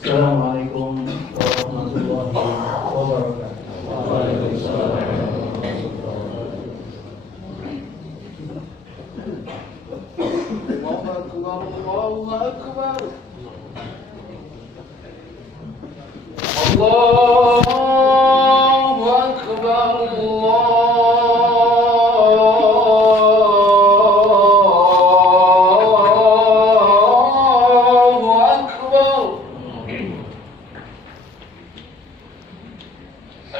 Assalamualaikum warahmatullahi wabarakatuh. Waalaikumsalam. Allahu akbar, Allahu akbar. Allahu akbar, Allahu akbar.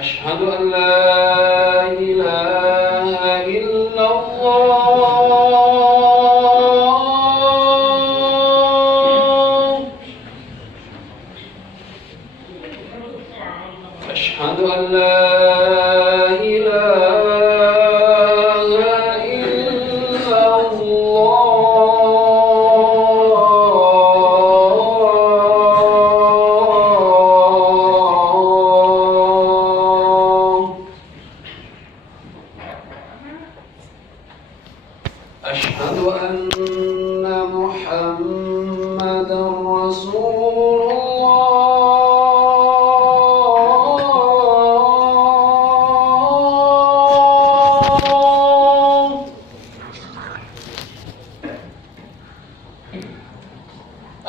Asyhadu an la ilaha illallah. Asyhadu an la ilaha illallah. Asyhadu anna Muhammadan Rasulullah.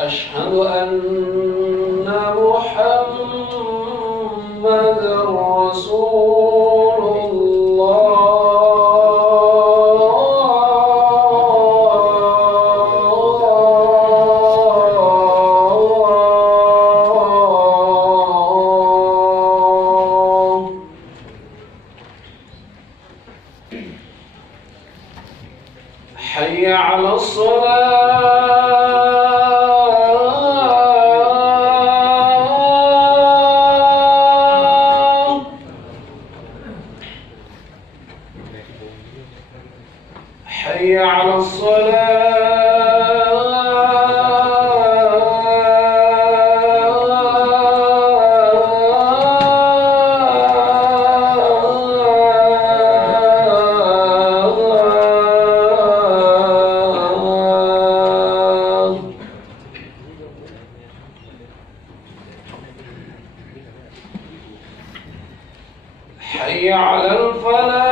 Asyhadu anna Muhammadan Rasulullah. Hayya 'ala الصلاة. حي على الصلاة. حي على الفلاح.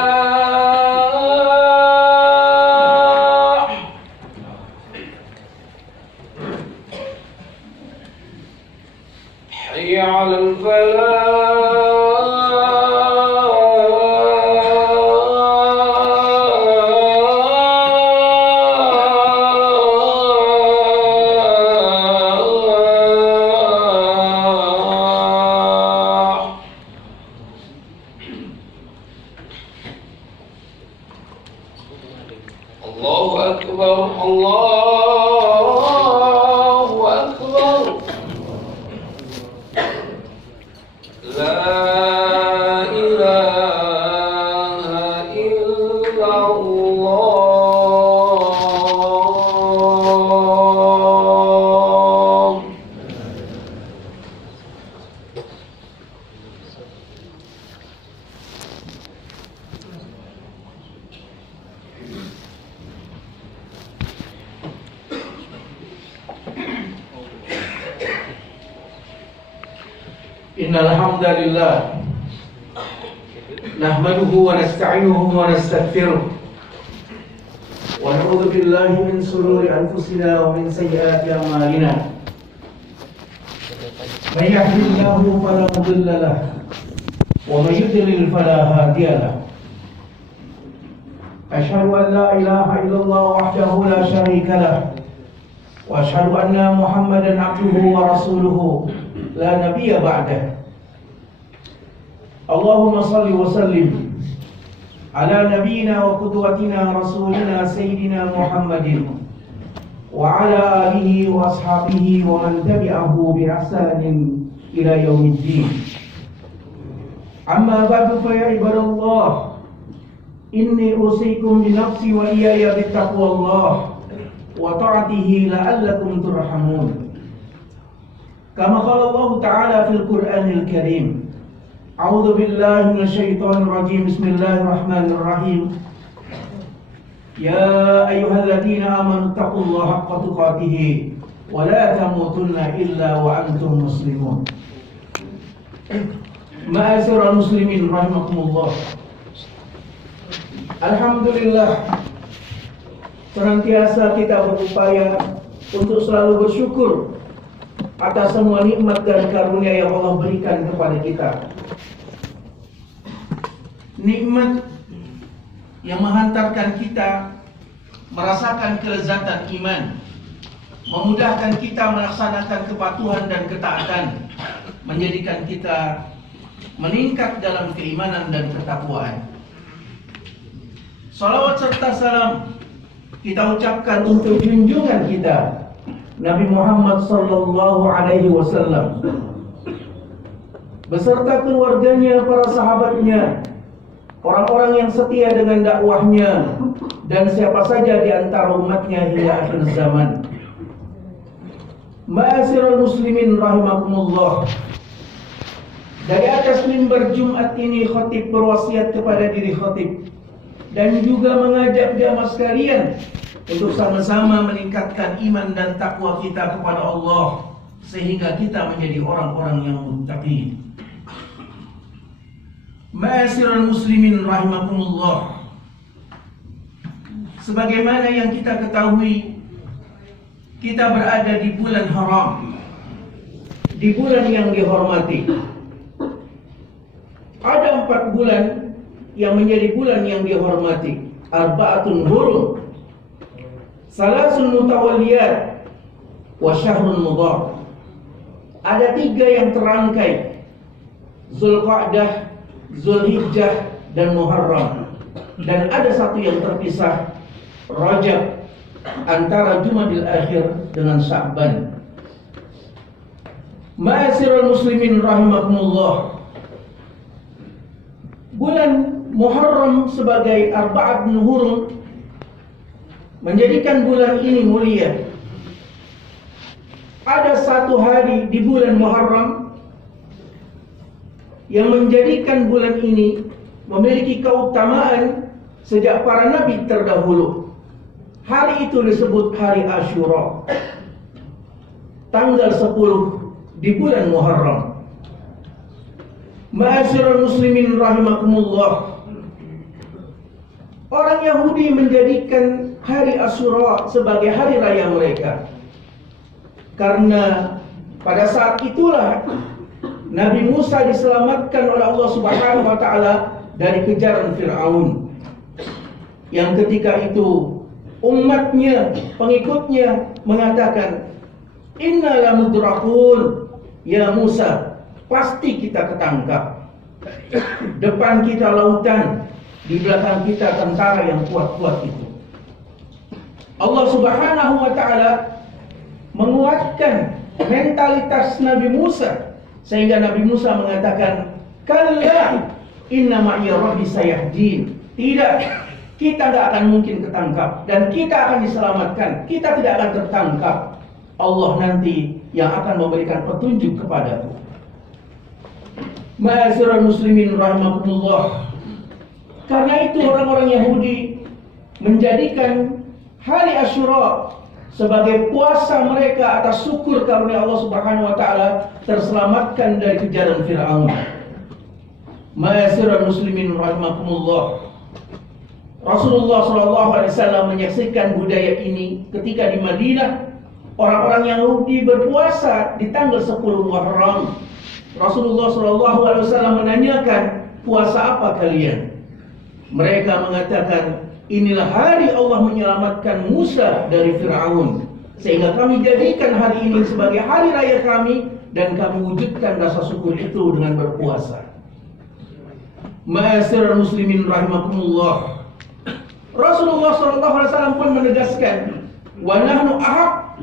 حي على الفلاح. الله أكبر، الله أكبر. لا إله إلا الله. Innal hamdalillah nahmaduhu wa nasta'inuhu wa nastaghfiruh wa na'udzu billahi min shururi anfusina wa min sayyiati a'malina. May yahdihillahu fala mudilla lahu wa may yudlil fala hadiya lahu. Asyhadu an la ilaha illallah wahdahu la syarika lahu wa asyhadu anna Muhammadan abduhu wa rasuluhu la nabiyya ba'dah. Allahumma salli wa sallim ala nabiyyina wa qudwatina rasulina sayyidina Muhammadin wa ala alihi wa ashabihi wa man tabi'ahu bi ihsanin ila yaumiddin. Amma ba'du fa ya ibadallah, inni usikum bi nafsi wa iyaya bittaqwallah wa ta'atihi la'allakum turhamun. Kama qala Allah Ta'ala fil Qur'anil Karim. A'udzu billahi minasyaitonir rajim. Bismillahirrahmanirrahim. Ya ayyuhalladzina amanu taqullaha haqqa tuqatih wa la tamutunna illa wa antum muslimun. Ma'asyiral muslimin rahimakumullah. Alhamdulillah, senantiasa kita berupaya untuk selalu bersyukur atas semua nikmat dan karunia yang Allah berikan kepada kita. Nikmat yang menghantarkan kita merasakan kelezatan iman, memudahkan kita melaksanakan kepatuhan dan ketaatan, menjadikan kita meningkat dalam keimanan dan ketakwaan. Salawat serta salam kita ucapkan untuk junjungan kita Nabi Muhammad sallallahu alaihi wasallam beserta keluarganya, para sahabatnya, orang-orang yang setia dengan dakwahnya, dan siapa saja di antara umatnya hingga akhir zaman. Ma'asyiral muslimin rahimakumullah. Dari atas mimbar Jumat ini khatib berwasiat kepada diri khatib dan juga mengajak jamaah sekalian untuk sama-sama meningkatkan iman dan takwa kita kepada Allah sehingga kita menjadi orang-orang yang muttaqin. Ma'asyiral muslimin rahimakumullah. Sebagaimana yang kita ketahui, kita berada di bulan haram, di bulan yang dihormati. Ada 4 bulan yang menjadi bulan yang dihormati. Arba'atun hurum, salasun mutawaliyat, wa syahrun mudhar. Ada 3 yang terangkai, Zulqa'dah, Zulhijjah, dan Muharram. Dan ada 1 yang terpisah, Rajab, antara Jumadil Akhir dengan Sya'ban. Ma'asyiral muslimin rahimakumullah. Bulan Muharram sebagai Arba'atun Hurum menjadikan bulan ini mulia. Ada 1 hari di bulan Muharram yang menjadikan bulan ini memiliki keutamaan sejak para nabi terdahulu. Hari itu disebut hari Asyura, tanggal 10 di bulan Muharram. Ma'asyiral muslimin rahimakumullah. Orang Yahudi menjadikan hari Asyura sebagai hari raya mereka, karena pada saat itulah Nabi Musa diselamatkan oleh Allah Subhanahu wa taala dari kejaran Firaun, yang ketika itu umatnya, pengikutnya mengatakan, "Inna lamudrakun, ya Musa, pasti kita ketangkap. Depan kita lautan, di belakang kita tentara yang kuat-kuat itu." Allah Subhanahu wa taala menguatkan mentalitas Nabi Musa sehingga Nabi Musa mengatakan, "Kalla inna ma'iya rabbi sayahdin." Tidak, kita tidak akan mungkin ketangkap dan kita akan diselamatkan. Kita tidak akan tertangkap. Allah nanti yang akan memberikan petunjuk kepadaku. Ma'asyiral muslimin rahimakumullah. Karena itu orang-orang Yahudi menjadikan hari Asyura sebagai puasa mereka atas syukur karunia Allah Subhanahu wa taala terselamatkan dari kejaran Firaun. Ma'asyiral muslimin rahimakumullah. Rasulullah SAW menyaksikan budaya ini ketika di Madinah. Orang-orang Yahudi berpuasa di tanggal 10 Muharram. Rasulullah SAW menanyakan, "Puasa apa kalian?" Mereka mengatakan, "Inilah hari Allah menyelamatkan Musa dari Firaun, sehingga kami jadikan hari ini sebagai hari raya kami dan kami wujudkan rasa syukur itu dengan berpuasa." Ma'asyiral muslimin rahimakumullah. Rasulullah SAW pun menegaskan, "Wa nahnu ahaq,"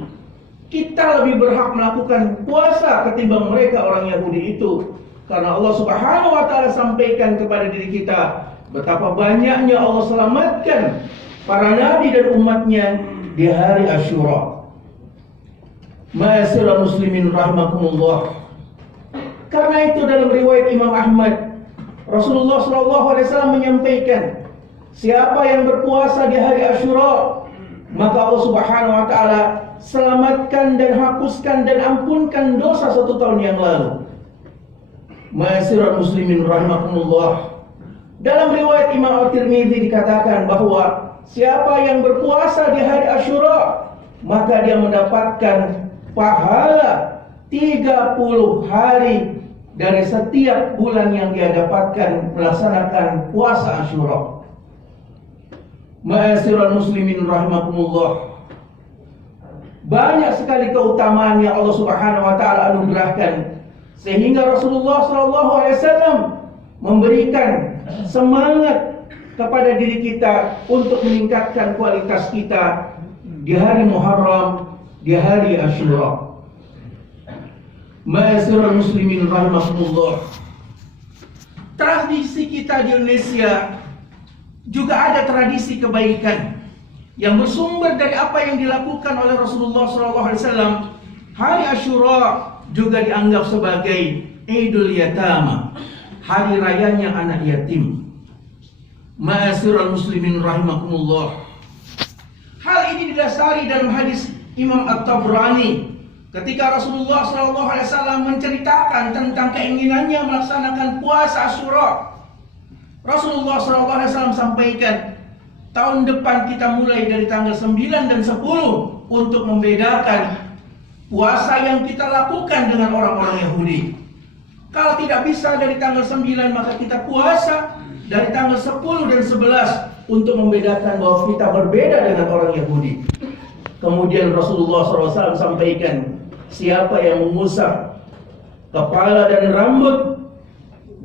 kita lebih berhak melakukan puasa ketimbang mereka orang Yahudi itu, karena Allah Subhanahu wa taala sampaikan kepada diri kita betapa banyaknya Allah selamatkan para nabi dan umatnya di hari Asyura. Ma'asyiral muslimin rahimakumullah. Karena itu dalam riwayat Imam Ahmad, Rasulullah SAW menyampaikan, siapa yang berpuasa di hari Asyura, maka Allah Subhanahu wa taala selamatkan dan hapuskan dan ampunkan dosa 1 tahun yang lalu. Ma'asyiral muslimin rahimakumullah. Dalam riwayat Imam At-Tirmidzi dikatakan bahwa siapa yang berpuasa di hari Asyura, maka dia mendapatkan pahala 30 hari dari setiap bulan yang dia dapatkan melaksanakan puasa Asyura. Ma'asyiral muslimin rahimakumullah. Banyak sekali keutamaan yang Allah Subhanahu wa taala anugerahkan sehingga Rasulullah sallallahu alaihi wasallam memberikan semangat kepada diri kita untuk meningkatkan kualitas kita di hari Muharram, di hari Asyura. Ma'asyiral muslimin rahimakumullah. Tradisi kita di Indonesia juga ada tradisi kebaikan yang bersumber dari apa yang dilakukan oleh Rasulullah SAW. Hari Asyura juga dianggap sebagai Idul Yatama, hari rayanya anak yatim. Ma'asyiral muslimin rahimakumullah. Hal ini didasari dalam hadis Imam At-Tabrani ketika Rasulullah SAW menceritakan tentang keinginannya melaksanakan puasa Asyura. Rasulullah SAW sampaikan, tahun depan kita mulai dari tanggal 9 dan 10 untuk membedakan puasa yang kita lakukan dengan orang-orang Yahudi. Kalau tidak bisa dari tanggal 9, maka kita puasa dari tanggal 10 dan 11 untuk membedakan bahwa kita berbeda dengan orang Yahudi. Kemudian Rasulullah SAW sampaikan, siapa yang mengusap kepala dan rambut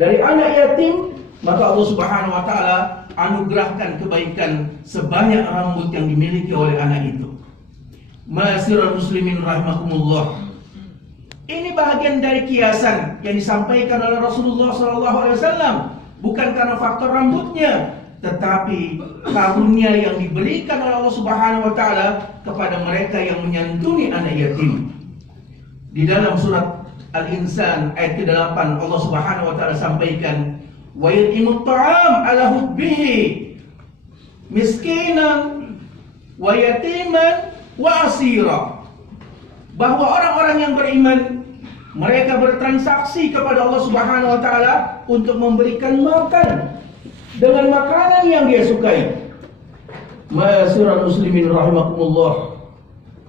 dari anak yatim, maka Allah Subhanahu wa taala anugerahkan kebaikan sebanyak rambut yang dimiliki oleh anak itu. Ma'asyiral muslimin rahimakumullah. Ini bahagian dari kiasan yang disampaikan oleh Rasulullah SAW, bukan karena faktor rambutnya, tetapi karunia yang diberikan oleh Allah Subhanahu wa taala kepada mereka yang menyantuni anak yatim. Di dalam surat Al-Insan ayat ke-8 Allah Subhanahu wa taala sampaikan, wa yutimut ta'am ala hubbihi miskinan wa yatiman wa asira. Bahwa orang-orang yang beriman mereka bertransaksi kepada Allah Subhanahu wa taala untuk memberikan makan dengan makanan yang dia sukai. Ma'asyiral muslimin rahimakumullah.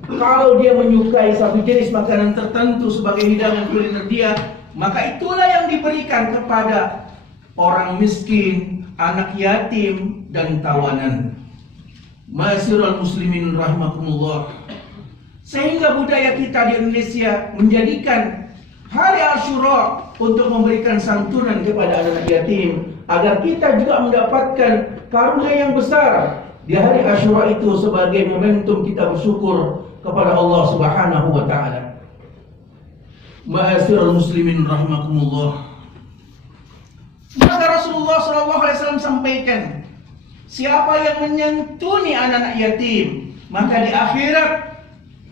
Kalau dia menyukai satu jenis makanan tertentu sebagai hidangan kuliner dia, maka itulah yang diberikan kepada orang miskin, anak yatim, dan tawanan. Ma'asyiral muslimin rahimakumullah. Sehingga budaya kita di Indonesia menjadikan hari Asyura untuk memberikan santunan kepada anak yatim, agar kita juga mendapatkan karunia yang besar di hari Asyura itu sebagai momentum kita bersyukur kepada Allah Subhanahu wa taala. Ma'asyiral muslimin rahimakumullah. Maka Rasulullah SAW sampaikan, siapa yang menyantuni anak-anak yatim, maka di akhirat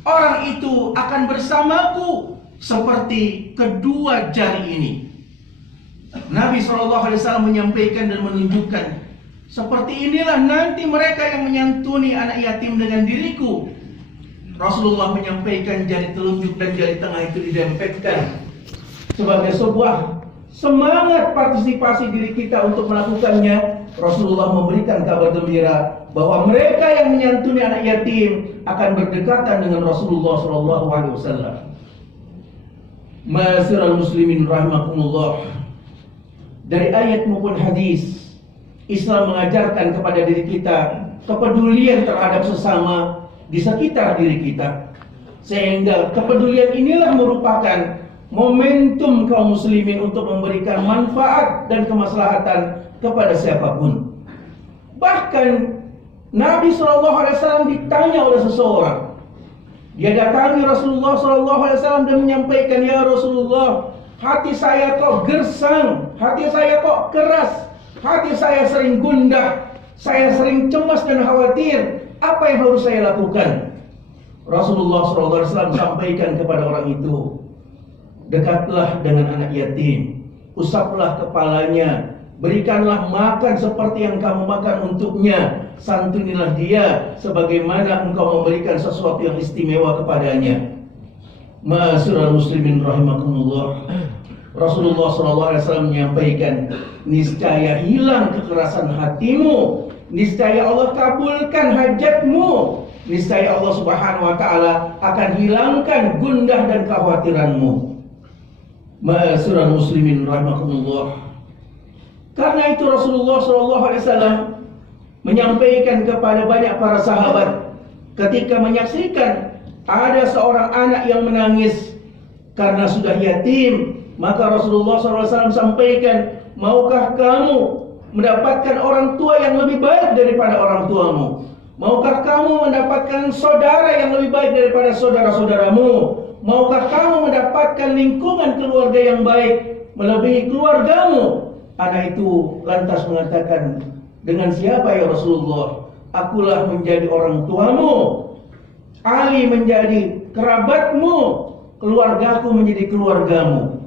orang itu akan bersamaku seperti kedua jari ini. Nabi SAW menyampaikan dan menunjukkan, seperti inilah nanti mereka yang menyantuni anak yatim dengan diriku. Rasulullah menyampaikan jari telunjuk dan jari tengah itu didempetkan sebagai sebuah semangat partisipasi diri kita untuk melakukannya. Rasulullah memberikan kabar gembira bahwa mereka yang menyantuni anak yatim akan berdekatan dengan Rasulullah SAW. Ma'asyiral muslimin rahimakumullah. Dari ayat maupun hadis, Islam mengajarkan kepada diri kita kepedulian terhadap sesama di sekitar diri kita, sehingga kepedulian inilah merupakan momentum kaum muslimin untuk memberikan manfaat dan kemaslahatan kepada siapapun. Bahkan Nabi SAW ditanya oleh seseorang. Dia datangi Rasulullah SAW dan menyampaikan, ya Rasulullah, hati saya kok gersang, hati saya kok keras, hati saya sering gundah, saya sering cemas dan khawatir. Apa yang harus saya lakukan? Rasulullah SAW sampaikan kepada orang itu, dekatlah dengan anak yatim, usaplah kepalanya, Berikanlah makan seperti yang kamu makan untuknya. Santunilah dia sebagaimana engkau memberikan sesuatu yang istimewa kepadanya. Ma'asyiral muslimin rahimakumullah. Rasulullah SAW menyampaikan, niscaya hilang kekerasan hatimu, niscaya Allah kabulkan hajatmu, niscaya Allah Subhanahu wa taala akan hilangkan gundah dan kekhawatiranmu. Ma'asyiral muslimin rahimakumullah. Karena itu Rasulullah SAW menyampaikan kepada banyak para sahabat ketika menyaksikan ada seorang anak yang menangis karena sudah yatim, maka Rasulullah SAW sampaikan, maukah kamu mendapatkan orang tua yang lebih baik daripada orang tuamu? Maukah kamu mendapatkan saudara yang lebih baik daripada saudara-saudaramu? Maukah kamu mendapatkan lingkungan keluarga yang baik melebihi keluargamu? Anak itu lantas mengatakan, dengan siapa ya Rasulullah? Akulah menjadi orang tuamu, Ali menjadi kerabatmu, keluargaku menjadi keluargamu.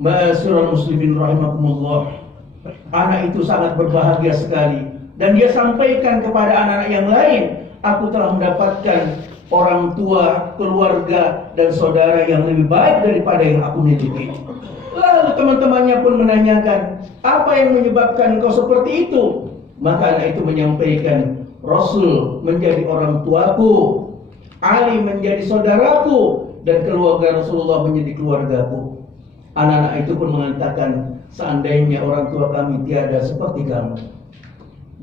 Ma'asyiral muslimin rahimakumullah. Anak itu sangat berbahagia sekali, dan dia sampaikan kepada anak-anak yang lain, aku telah mendapatkan orang tua, keluarga, dan saudara yang lebih baik daripada yang aku miliki. Lalu teman-temannya pun menanyakan, apa yang menyebabkan kau seperti itu? Maka anak itu menyampaikan, Rasul menjadi orang tuaku, Ali menjadi saudaraku, dan keluarga Rasulullah menjadi keluargaku. Anak-anak itu pun mengatakan, seandainya orang tua kami tiada seperti kamu.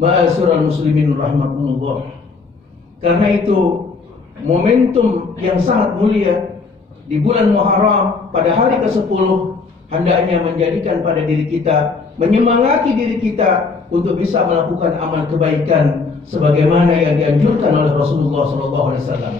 Ma'asyiral muslimin rahimakumullah. Karena itu momentum yang sangat mulia di bulan Muharram pada hari ke-10 hendaknya menjadikan pada diri kita, menyemangati diri kita untuk bisa melakukan amal kebaikan sebagaimana yang dianjurkan oleh Rasulullah SAW.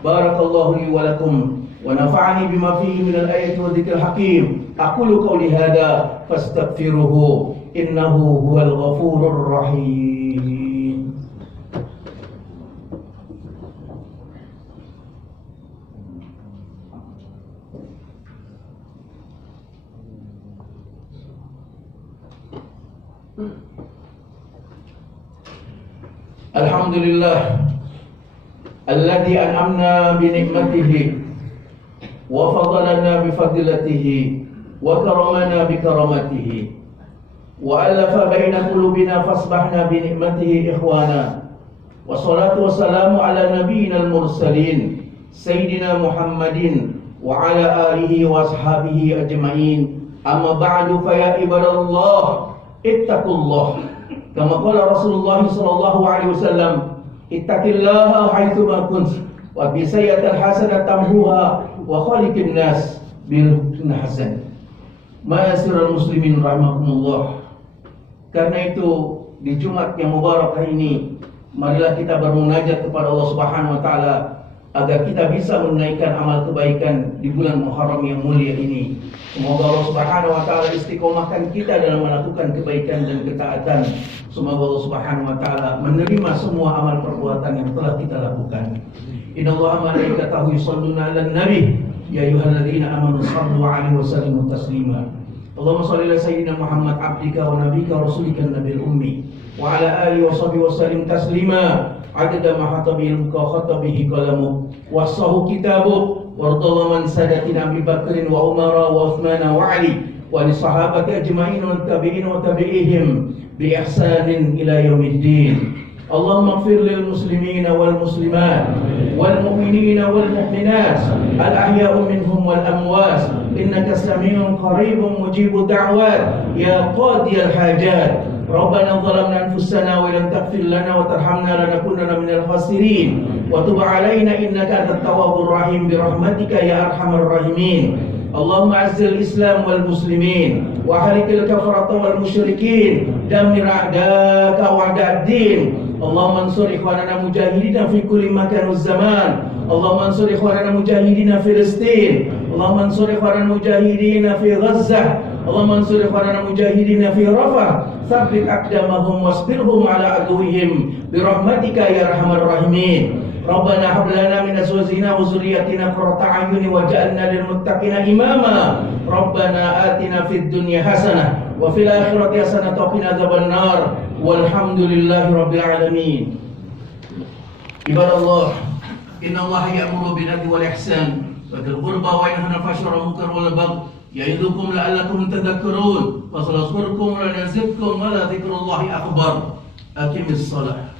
Barakallahu li wa lakum wa nafa'ani bima fihi minal ayati wa dzikril hakim. Aqulu qawli hadza fastaghfiruhu innahu huwal ghafurur rahim. Alhamdulillah alladzi an'amna bi ni'matihi wa fadalana bi fadilatihi wa karamana bi karamatihi wa alafa baina qulubina fasbahna bi ni'matihi ikhwana. Wassalatu wassalamu ala nabiyyina al-mursalin sayyidina Muhammadin wa ala alihi wa ashabihi ajma'in. Amma ba'du, fa ya ibadallah ittaqullah. Kama qala Rasulullah sallallahu alaihi wasallam, ittaqillaha haitsu ma kunt wa bi sayyi'atil hasanati tamhuha wa khaliqin nas bil hasan. Ma'asyiral muslimin rahimakumullah. Karena itu di Jumat yang mubarak ini, marilah kita bermunajat kepada Allah Subhanahu wa taala agar kita bisa menunaikan amal kebaikan di bulan Muharram yang mulia ini. Semoga Allah Subhanahu wa taala istiqomahkan kita dalam melakukan kebaikan dan ketaatan. Semoga Allah Subhanahu wa taala menerima semua amal perbuatan yang telah kita lakukan. Innallaha malaikatahu yusholluna 'alan nabi ya ayyuhalladzina amanu shallu 'alaihi wa sallimu taslima. Allahumma shalli ala sayyidina Muhammad abdika wa nabiyyika wa rasulika nabil ummi wa ala alihi wa sahbihi wa sallim taslima. Adada ma hatabil khatabihi qalamu wasahu kitabu warḍallahu man sadatina Abi Bakrin wa Umar wa Utsman wa Ali wa li sahabati ajma'in wa tabi'in wa tabi'ihim bi ihsanin ila yaumiddin. Allahumma ighfir lil muslimina wal muslimat wal mu'minina wal mu'minat al ahya'u minhum wal amwat innaka samii'un qaribun mujibud da'wat ya qadiyal hajat. Rabbana zalamna anfusana wa lam taghfir lana wa tarhamna lanakunanna minal khasirin wa tub 'alaina innaka antat tawwabur rahim bi rahmatika ya arhamar rahimin. Allahumma azzil Islam wal muslimin wa halikil kafarata wal musyrikin damir a'daka wa a'dad-din. Allahumma ansur ikhwanana mujahidina fi kulli makan wa zaman. Allahumma ansur ikhwanana mujahidina fi Filistin. Allahumma ansur ikhwanana mujahidina fi Gaza. Allahumma ansur ikhwanana mujahidina fi Rafah. Tsabbit aqdamahum wasbirhum ala aduwwihim bi rahmatika ya arhamar rahimin. Rabbana hab lana min azwajina wa dhurriyyatina qurrata a'yun waj'alna lil muttaqina imama. Rabbana atina fid dunya hasanah wa fil akhirati hasanatan wa qina adzabannar. Walhamdulillahi rabbil alamin. Ibadallah, innallaha ya'muru bil 'adli wal ihsan wa dzil qurba wa yanha 'anil fahsya'i wal munkari wal baghi ya'idukum la'allakum tadhakkarun. Wa sallallahu wa la yazidkum wa la dzikrullahi akbar. Aqimis shalah.